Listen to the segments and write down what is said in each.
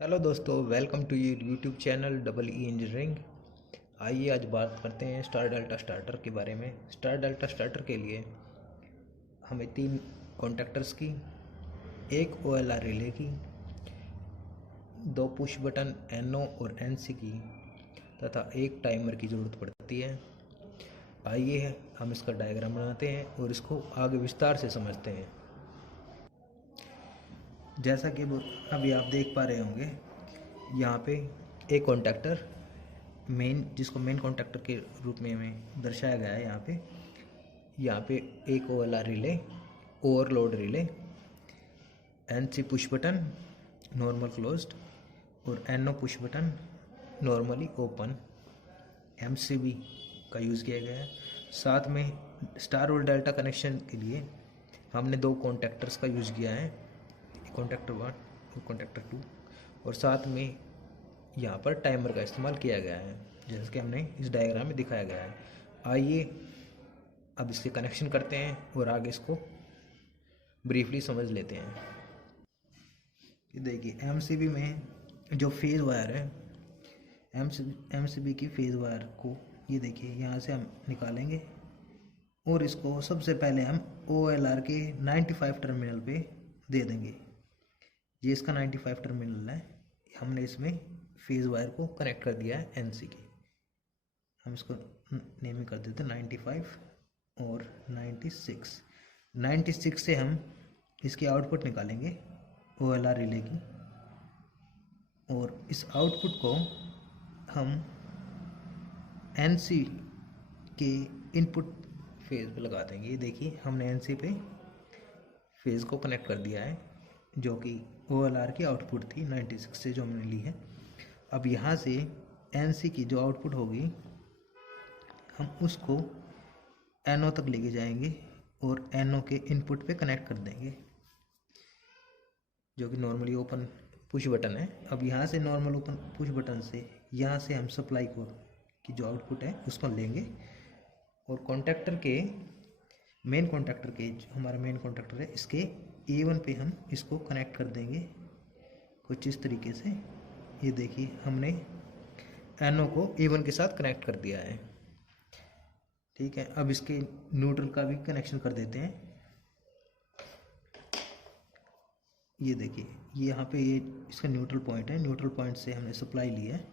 Hello दोस्तों, welcome to YouTube channel double E engineering. आइए आज बात करते हैं स्टार डेल्टा स्टार्टर के बारे में। स्टार डेल्टा स्टार्टर के लिए हमें 3 कॉन्टैक्टर्स की, एक OLR रिले की, 2 पुश बटन NO और NC की तथा एक टाइमर की ज़रूरत पड़ती है। आइए हम इसका डायग्राम बनाते हैं और इसको आगे विस्तार से समझते हैं। जैसा कि अभी आप देख पा रहे होंगे, यहाँ पे एक कॉन्टैक्टर मेन, जिसको मेन कॉन्टैक्टर के रूप में हमें दर्शाया गया है। यहाँ पे एक OLR relay, overload relay, NC push button normal closed और NO push button normally open, MCB का यूज़ किया गया है। साथ में स्टार और डेल्टा कनेक्शन के लिए हमने 2 कॉन्टैक्टर्स का यूज़ किया है, कॉन्टैक्टर 1 और कॉन्टैक्टर 2, और साथ में यहाँ पर टाइमर का इस्तेमाल किया गया है, जैसे कि हमने इस डायग्राम में दिखाया गया है। आइए अब इसके कनेक्शन करते हैं और आगे इसको ब्रीफली समझ लेते हैं। ये देखिए, MCB में जो फेज़ वायर है, MCB की फेज़ वायर को ये देखिए यहाँ से हम निकालेंगे और इसको सबसे पहले हम OLR के 95 टर्मिनल पे दे देंगे। ये इसका 95 टर्मिनल है। हमने इसमें फेज़ वायर को कनेक्ट कर दिया है NC की। हम इसको नेमिंग कर देते हैं 95 और 96 से हम इसकी आउटपुट निकालेंगे OLR रिले की, और इस आउटपुट को हम NC के इनपुट फेज़ पे लगा देंगे। ये देखिए, हमने NC पे फेज़ को कनेक्ट कर दिया है, जो कि OLR की आउटपुट थी 96 से जो हमने ली है। अब यहाँ से NC की जो आउटपुट होगी हम उसको NO तक लेके जाएंगे और NO के इनपुट पे कनेक्ट कर देंगे, जो कि नॉर्मली ओपन पुश बटन है। अब यहाँ से नॉर्मल ओपन पुश बटन से यहाँ से हम सप्लाई को की जो आउटपुट है उसको लेंगे और मेन कॉन्टैक्टर के जो हमारा मेन कॉन्टैक्टर है, इसके A1 पे हम इसको कनेक्ट कर देंगे कुछ इस तरीके से। ये देखिए, हमने NO को A1 के साथ कनेक्ट कर दिया है। ठीक है, अब इसके न्यूट्रल का भी कनेक्शन कर देते हैं। ये देखिए, ये यहाँ पे ये इसका न्यूट्रल पॉइंट है। न्यूट्रल पॉइंट से हमने सप्लाई ली है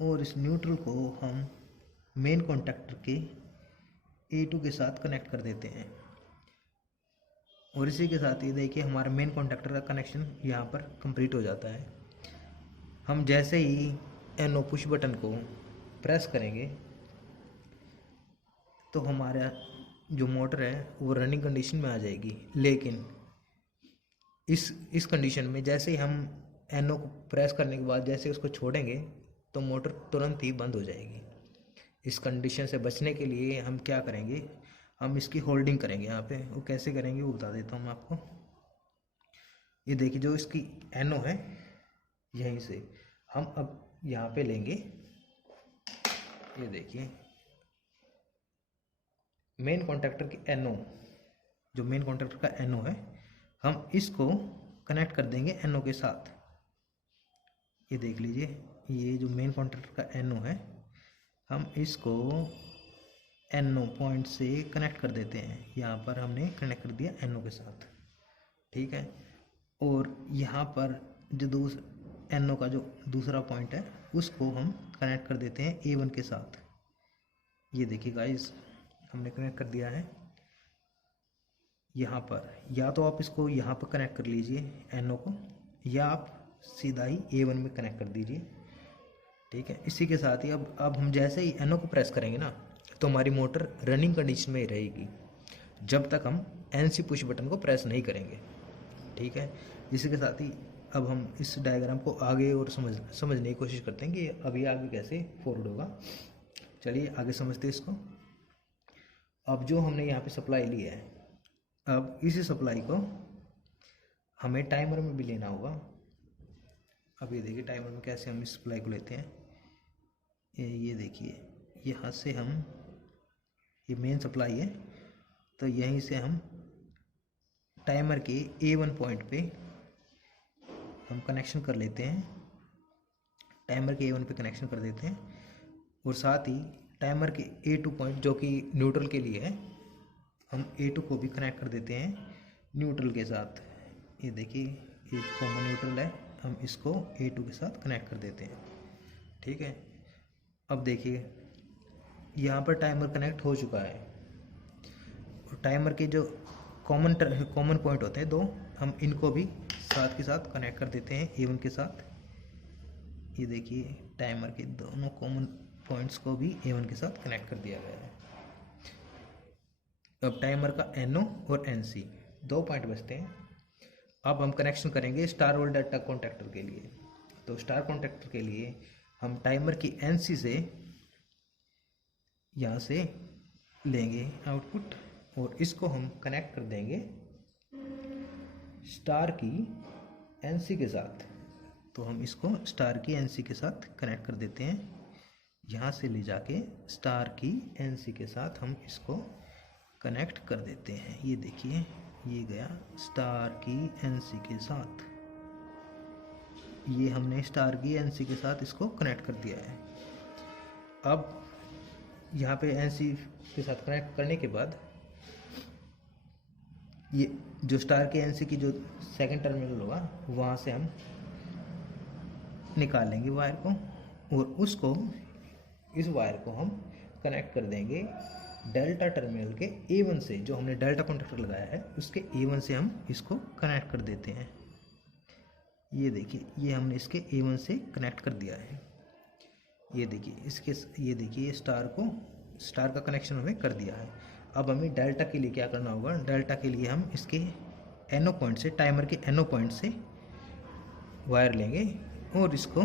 और इस न्यूट्रल को हम मेन कॉन्टैक्टर के A2 के साथ कनेक्ट कर देते हैं। और इसी के साथ ये देखिए, हमारा मेन कॉन्टैक्टर का कनेक्शन यहाँ पर कंप्लीट हो जाता है। हम जैसे ही NO पुश बटन को प्रेस करेंगे तो हमारा जो मोटर है वो रनिंग कंडीशन में आ जाएगी, लेकिन इस कंडीशन में जैसे ही हम NO को प्रेस करने के बाद जैसे उसको छोड़ेंगे तो मोटर तुरंत ही बंद हो जाएगी। इस कंडीशन से बचने के लिए हम क्या करेंगे, हम इसकी होल्डिंग करेंगे। यहाँ पे वो कैसे करेंगे वो बता देता हूँ मैं आपको। ये देखिए, जो इसकी NO है, यहीं से हम अब यहाँ पे लेंगे। ये देखिए, मेन कॉन्टैक्टर की NO, जो मेन कॉन्टैक्टर का NO है, हम इसको कनेक्ट कर देंगे NO के साथ। ये देख लीजिए, ये जो मेन कॉन्टैक्टर का NO है, हम इसको NO पॉइंट से कनेक्ट कर देते हैं। यहाँ पर हमने कनेक्ट कर दिया NO के साथ। ठीक है, और यहाँ पर जो NO का जो दूसरा पॉइंट है उसको हम कनेक्ट कर देते हैं A1 के साथ। ये देखिए गाइस, हमने कनेक्ट कर दिया है यहाँ पर। या तो आप इसको यहाँ पर कनेक्ट कर लीजिए NO को, या आप सीधा ही A1 में कनेक्ट कर दीजिए। ठीक है, इसी के साथ ही अब हम जैसे ही NO को प्रेस करेंगे ना, तो हमारी मोटर रनिंग कंडीशन में ही रहेगी जब तक हम NC पुश बटन को प्रेस नहीं करेंगे। ठीक है, इसी के साथ ही अब हम इस डायग्राम को आगे और समझने की कोशिश करते हैं कि अभी आगे कैसे फॉरवर्ड होगा। चलिए आगे समझते हैं इसको। अब जो हमने यहाँ पे सप्लाई ली है, अब इसी सप्लाई को हमें टाइमर में भी लेना होगा। अब ये देखिए, टाइमर में कैसे हम इस सप्लाई को लेते हैं। ये देखिए, यहाँ से हम, ये मेन सप्लाई है, तो यहीं से हम टाइमर के A1 पॉइंट पे हम कनेक्शन कर लेते हैं, टाइमर के A1 पे कनेक्शन कर देते हैं और साथ ही टाइमर के A2 पॉइंट जो कि न्यूट्रल के लिए है, हम A2 को भी कनेक्ट कर देते हैं न्यूट्रल के साथ। ये देखिए ये कॉमन न्यूट्रल है, हम इसको A2 के साथ कनेक्ट कर देते हैं। ठीक है, अब देखिए यहाँ पर टाइमर कनेक्ट हो चुका है और टाइमर के जो कॉमन पॉइंट होते हैं दो, हम इनको भी साथ के साथ कनेक्ट कर देते हैं A1 के साथ। ये देखिए टाइमर के दोनों कॉमन पॉइंट्स को भी A1 के साथ कनेक्ट कर दिया गया है। अब टाइमर का NO और NC दो पॉइंट बचते हैं। अब हम कनेक्शन करेंगे स्टार और डेल्टा कॉन्टैक्टर के लिए। तो स्टार कॉन्टैक्टर के लिए हम टाइमर की NC से यहाँ से लेंगे आउटपुट और इसको हम कनेक्ट कर देंगे स्टार की NC के साथ। तो हम इसको स्टार की NC के साथ कनेक्ट कर देते हैं, यहाँ से ले जाके स्टार की NC के साथ हम इसको कनेक्ट कर देते हैं। ये देखिए ये गया स्टार की NC के साथ, ये हमने स्टार की NC के साथ इसको कनेक्ट कर दिया है। अब यहाँ पे NC के साथ कनेक्ट करने के बाद ये जो स्टार की NC की जो सेकंड टर्मिनल होगा वहाँ से हम निकाल लेंगे वायर को और उसको इस वायर को हम कनेक्ट कर देंगे डेल्टा टर्मिनल के A1 से। जो हमने डेल्टा कॉन्टैक्टर लगाया है उसके A1 से हम इसको कनेक्ट कर देते हैं। ये देखिए ये हमने इसके A1 से कनेक्ट कर दिया है। ये देखिए ये स्टार का कनेक्शन हमें कर दिया है। अब हमें डेल्टा के लिए क्या करना होगा, डेल्टा के लिए हम इसके NO पॉइंट से, टाइमर के NO पॉइंट से वायर लेंगे और इसको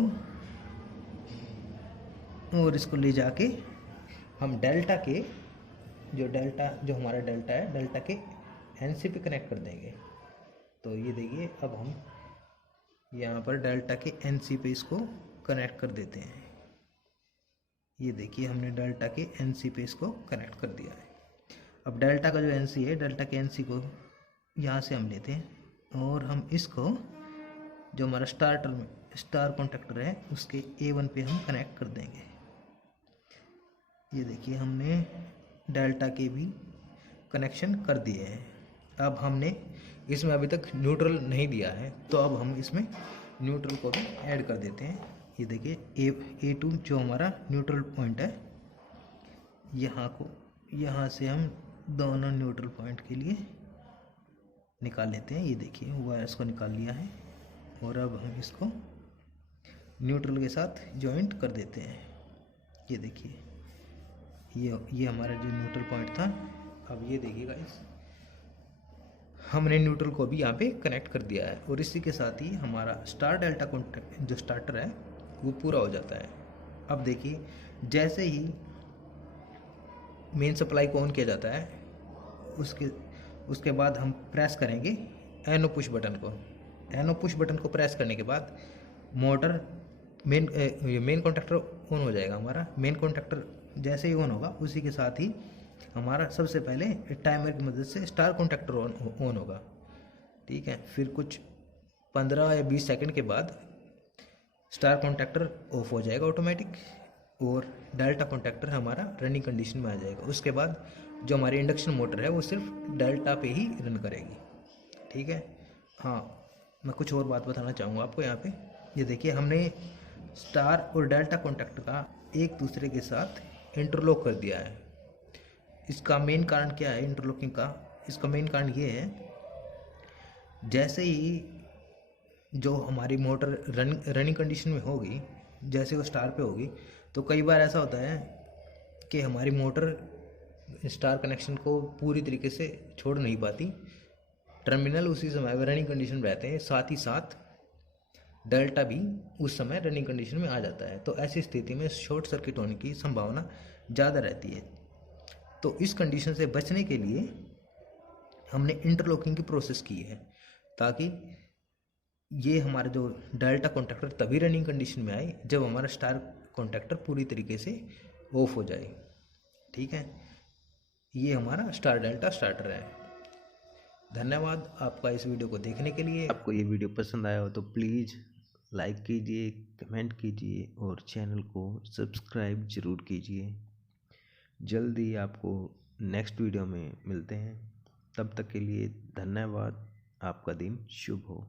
ले जाके हम डेल्टा के जो हमारा डेल्टा है, डेल्टा के NC पे कनेक्ट कर देंगे। तो ये देखिए अब हम यहाँ पर डेल्टा के NC पे इसको कनेक्ट कर देते हैं। ये देखिए हमने डेल्टा के NC पे इसको कनेक्ट कर दिया है। अब डेल्टा का जो NC है, डेल्टा के NC को यहाँ से हम लेते हैं और हम इसको जो हमारा स्टार कॉन्टैक्टर है उसके A1 पे हम कनेक्ट कर देंगे। ये देखिए हमने डेल्टा के भी कनेक्शन कर दिए हैं। अब हमने इसमें अभी तक न्यूट्रल नहीं दिया है, तो अब हम इसमें न्यूट्रल को भी ऐड कर देते हैं। ये देखिए A2 जो हमारा न्यूट्रल पॉइंट है, यहाँ से हम दोनों न्यूट्रल पॉइंट के लिए निकाल लेते हैं। ये देखिए वायर्स को निकाल लिया है और अब हम इसको न्यूट्रल के साथ जॉइंट कर देते हैं। ये देखिए ये हमारा जो न्यूट्रल पॉइंट था। अब ये देखिए गाइस हमने न्यूट्रल को भी यहाँ पे कनेक्ट कर दिया है और इसी के साथ ही हमारा स्टार डेल्टा कॉन्टैक्ट जो स्टार्टर है वो पूरा हो जाता है। अब देखिए जैसे ही मेन सप्लाई को ऑन किया जाता है उसके बाद हम प्रेस करेंगे NO पुश बटन को। NO पुश बटन को प्रेस करने के बाद मोटर मेन कॉन्टैक्टर ऑन हो जाएगा। हमारा मेन कॉन्टैक्टर जैसे ही ऑन होगा उसी के साथ ही हमारा सबसे पहले टाइमर की मदद से स्टार कॉन्टैक्टर ऑन होगा। ठीक है, फिर कुछ 15 या 20 सेकंड के बाद स्टार कॉन्टैक्टर ऑफ हो जाएगा ऑटोमेटिक और डेल्टा कॉन्टैक्टर हमारा रनिंग कंडीशन में आ जाएगा। उसके बाद जो हमारी इंडक्शन मोटर है वो सिर्फ डेल्टा पे ही रन करेगी। ठीक है, हाँ मैं कुछ और बात बताना चाहूँगा आपको यहाँ पे। ये देखिए हमने स्टार और डेल्टा कॉन्टैक्टर का एक दूसरे के साथ इंटरलॉक कर दिया है। इसका मेन कारण क्या है इंटरलॉकिंग का? इसका मेन कारण ये है, जैसे ही जो हमारी मोटर रनिंग कंडीशन में होगी, जैसे वो स्टार पे होगी, तो कई बार ऐसा होता है कि हमारी मोटर स्टार कनेक्शन को पूरी तरीके से छोड़ नहीं पाती। टर्मिनल उसी समय रनिंग कंडीशन में रहते हैं, साथ ही साथ डेल्टा भी उस समय रनिंग कंडीशन में आ जाता है। तो ऐसी स्थिति में शॉर्ट सर्किट होने की संभावना ज़्यादा रहती है। तो इस कंडीशन से बचने के लिए हमने इंटरलॉकिंग की प्रोसेस की है, ताकि ये हमारा जो डेल्टा कॉन्टैक्टर तभी रनिंग कंडीशन में आए जब हमारा स्टार कॉन्टैक्टर पूरी तरीके से ऑफ हो जाए। ठीक है, ये हमारा स्टार डेल्टा स्टार्टर है। धन्यवाद आपका इस वीडियो को देखने के लिए। आपको ये वीडियो पसंद आया हो तो प्लीज़ लाइक कीजिए, कमेंट कीजिए और चैनल को सब्सक्राइब ज़रूर कीजिए। जल्दी आपको नेक्स्ट वीडियो में मिलते हैं। तब तक के लिए धन्यवाद। आपका दिन शुभ हो।